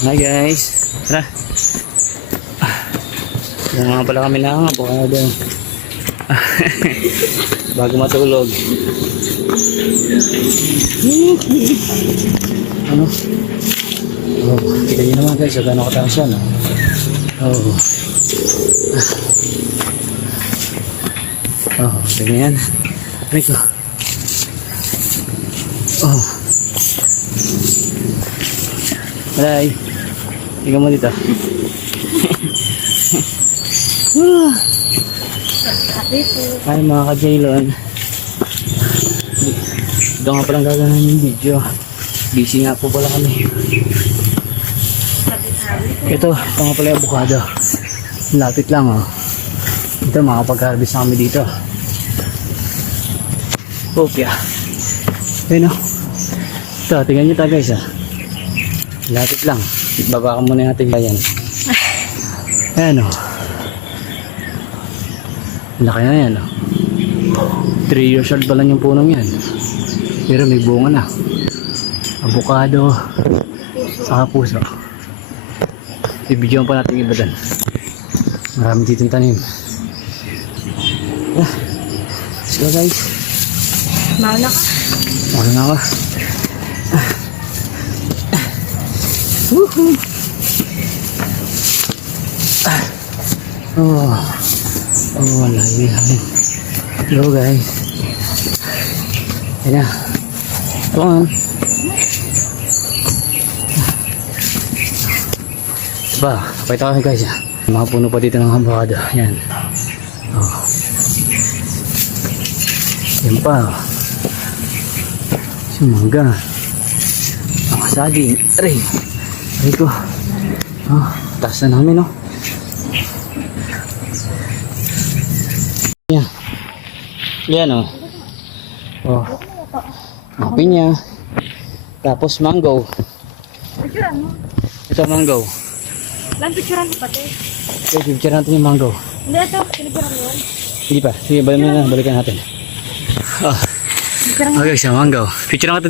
Hi guys. Tara. Yung mga pala kami lang. Avocado. Bago matulog. Ano? Oh, kita nyo naman guys. Gano'n kataas yan. Oh. Oh, ganyan. Aray ko. Oh. Alay. Tingnan mo dito. Ay mga ka-Jaylon. Ito nga palang gagawin yung video. Busy nga po pala kami. Ito nga pala yung avocado. Lapit lang oh. Ito makapag-harvest na kami dito. Popya. Ayun oh. Ito, tingnan nyo tayo guys ah. Lapit lang. Baba ka muna yung ating bayan. Ayan o. Laki na yan o. 3 years old pa lang yung punong yan. Pero may bunga na. Avocado. Saka puso. Ibigyan pa natin iba dyan. Marami ditong tanim. Let's go guys. Mauna ka. Mauna na ako. Woohoo! Oh, layo. Hello guys. Ayan na. Come on. Ba, pakita ko guys. Mga puno pa dito ng avocado. Ayan. Oh. Yan pa. Sumangga. Mga saging. Aray. Aray ko. Oh, taas na namin, no? Yan. Yan, oh. Oh. Ang pinya. Tapos mango. Picturean mo. Ito mango. Lang picturean mo pati. Okay, picture natin yung mango. Hindi ito. Picturean mo yun. Hindi pa. Sige, balikan natin. Oh. Picturean mo. Okay, siya mango. Picture natin.